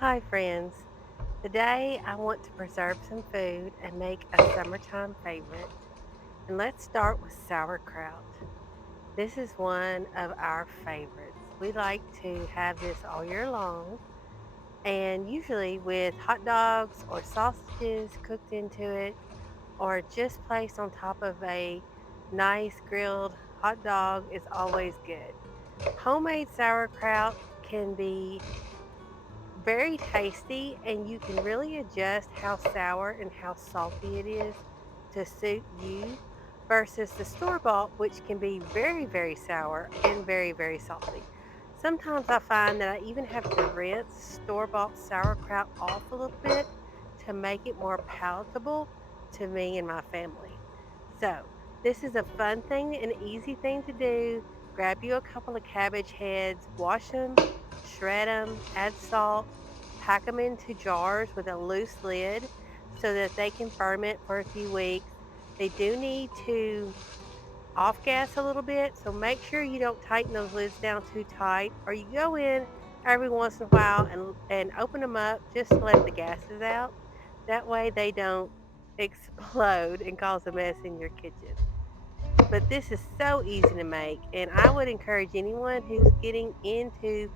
Hi friends. Today I want to preserve some food and make a summertime favorite. And let's start with sauerkraut. This is one of our favorites. We like to have this all year long and usually with hot dogs or sausages cooked into it or just placed on top of a nice grilled hot dog is always good. Homemade sauerkraut can be very tasty, and you can really adjust how sour and how salty it is to suit you versus the store bought, which can be very, very sour and very, very salty. Sometimes I find that I even have to rinse store bought sauerkraut off a little bit to make it more palatable to me and my family. So, this is a fun thing, an easy thing to do. Grab you a couple of cabbage heads, wash them, shred them, add salt, pack them into jars with a loose lid so that they can ferment for a few weeks. They do need to off gas a little bit, so make sure you don't tighten those lids down too tight, or you go in every once in a while and open them up just to let the gases out. That way they don't explode and cause a mess in your kitchen. But this is so easy to make, and I would encourage anyone who's getting into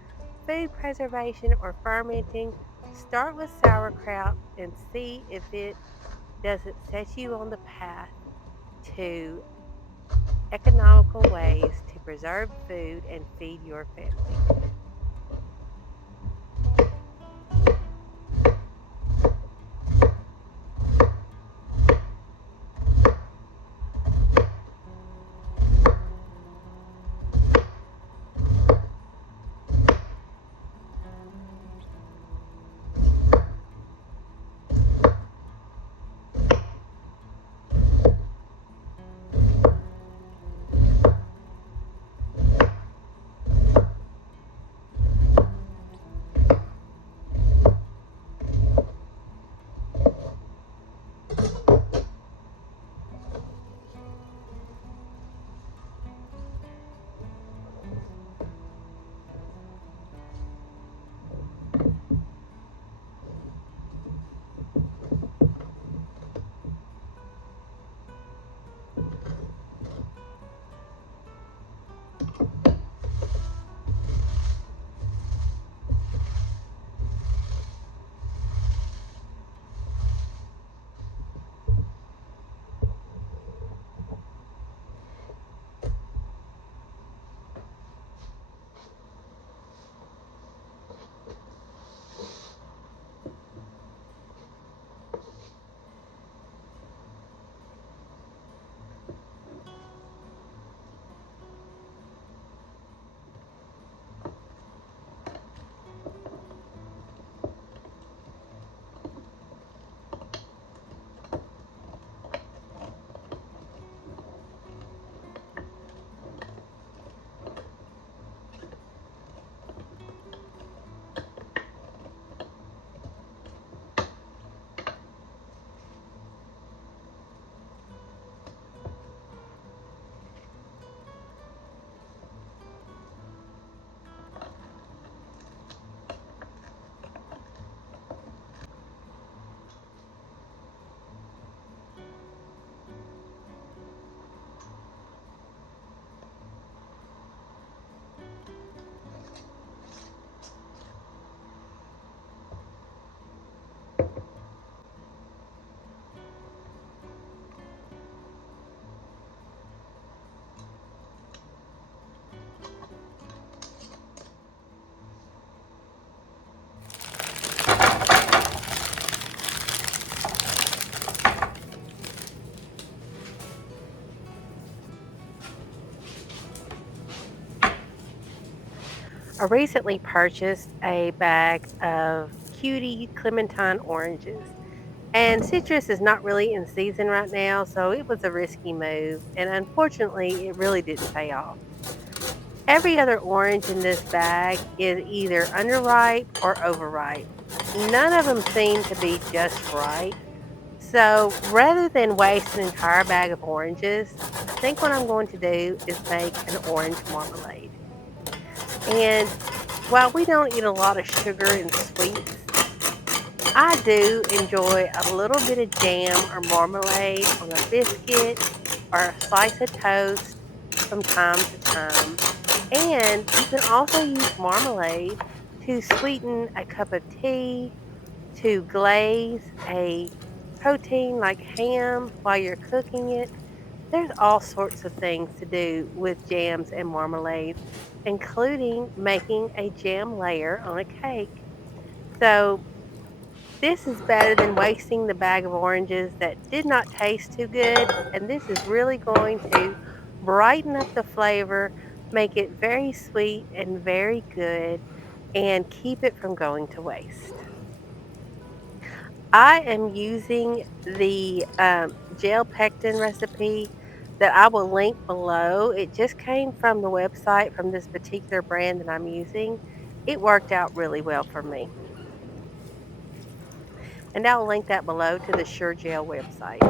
food preservation or fermenting, start with sauerkraut and see if it doesn't set you on the path to economical ways to preserve food and feed your family. I recently purchased a bag of cutie clementine oranges. And citrus is not really in season right now, so it was a risky move. And unfortunately, it really didn't pay off. Every other orange in this bag is either underripe or overripe. None of them seem to be just right. So rather than waste an entire bag of oranges, I think what I'm going to do is make an orange marmalade. And while we don't eat a lot of sugar and sweets, I do enjoy a little bit of jam or marmalade on a biscuit or a slice of toast from time to time. And you can also use marmalade to sweeten a cup of tea, to glaze a protein like ham while you're cooking it. There's all sorts of things to do with jams and marmalades, including making a jam layer on a cake. So, this is better than wasting the bag of oranges that did not taste too good. And this is really going to brighten up the flavor, make it very sweet and very good, and keep it from going to waste. I am using the gel pectin recipe that I will link below. It just came from the website from this particular brand that I'm using. It worked out really well for me. And I'll link that below to the Sure Gel website.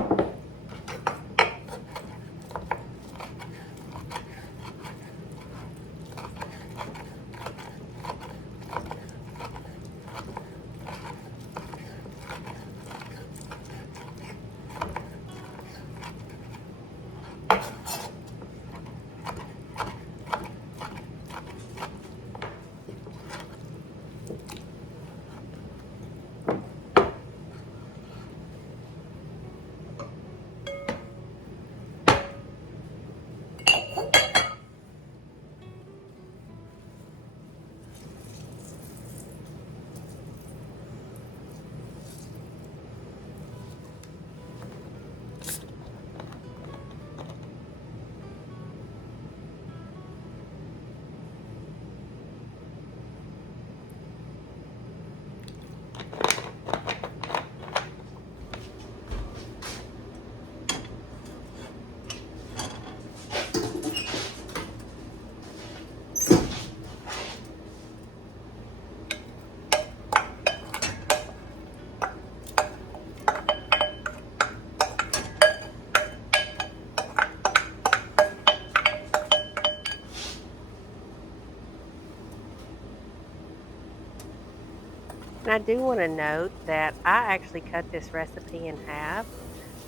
And I do want to note that I actually cut this recipe in half.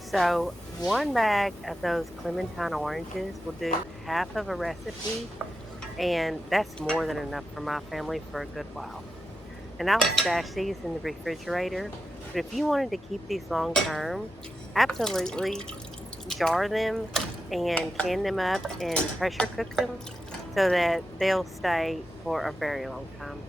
So, one bag of those clementine oranges will do half of a recipe, and that's more than enough for my family for a good while. And I'll stash these in the refrigerator. But if you wanted to keep these long term, absolutely jar them and can them up and pressure cook them so that they'll stay for a very long time.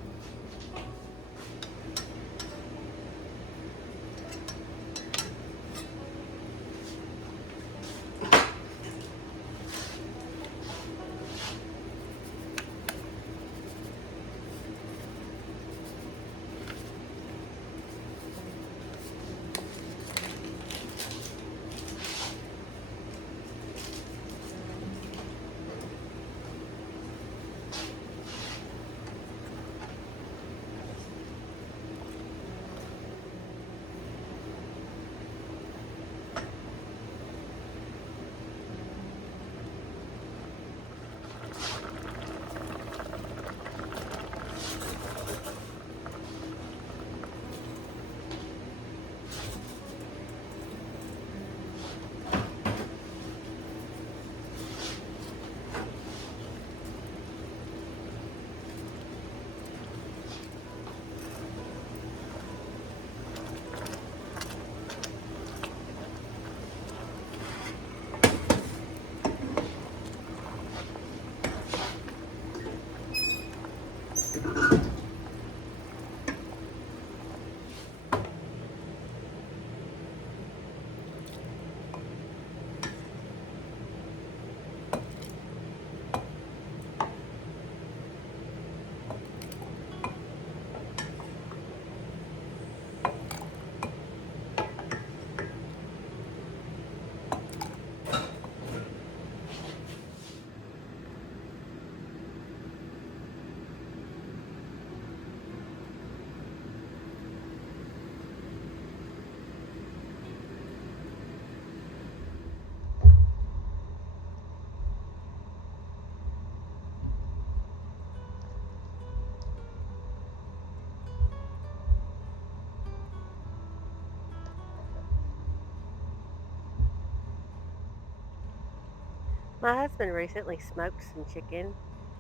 My husband recently smoked some chicken,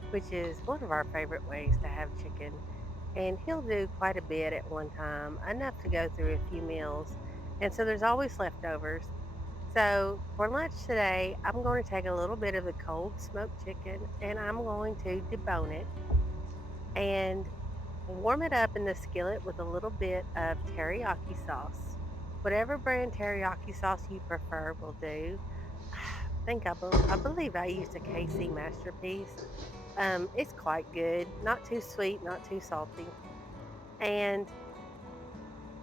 which is one of our favorite ways to have chicken. And he'll do quite a bit at one time, enough to go through a few meals. And so there's always leftovers. So for lunch today, I'm going to take a little bit of the cold smoked chicken and I'm going to debone it and warm it up in the skillet with a little bit of teriyaki sauce. Whatever brand teriyaki sauce you prefer will do. I believe I used a KC Masterpiece. It's quite good, not too sweet, not too salty, and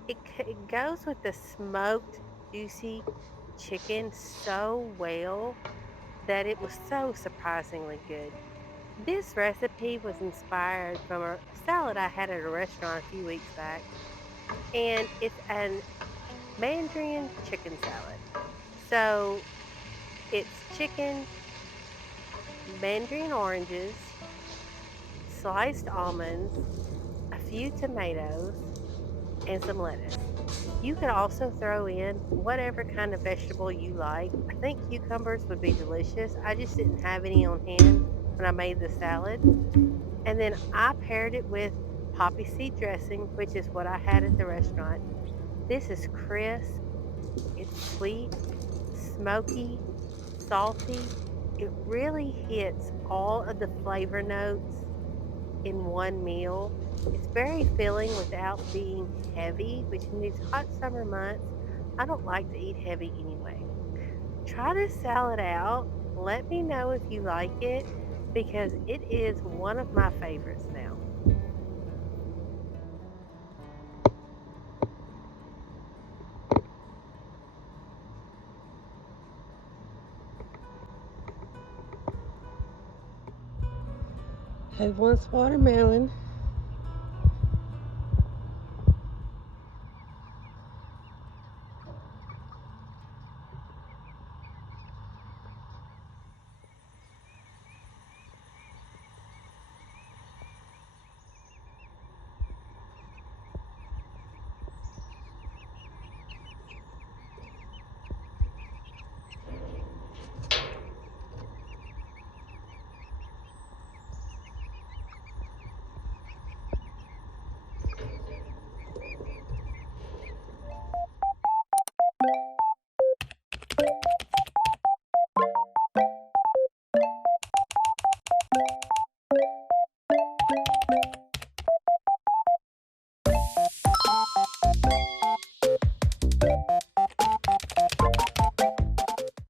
it goes with the smoked juicy chicken so well that it was so surprisingly good. This recipe was inspired from a salad I had at a restaurant a few weeks back, and it's an Mandarin chicken salad. So it's chicken, mandarin oranges, sliced almonds, a few tomatoes, and some lettuce. You could also throw in whatever kind of vegetable you like. I think cucumbers would be delicious. I just didn't have any on hand when I made the salad. And then I paired it with poppy seed dressing, which is what I had at the restaurant. This is crisp, it's sweet, smoky, salty. It really hits all of the flavor notes in one meal. It's very filling without being heavy, which in these hot summer months, I don't like to eat heavy anyway. Try this salad out. Let me know if you like it because it is one of my favorites now. Who wants watermelon?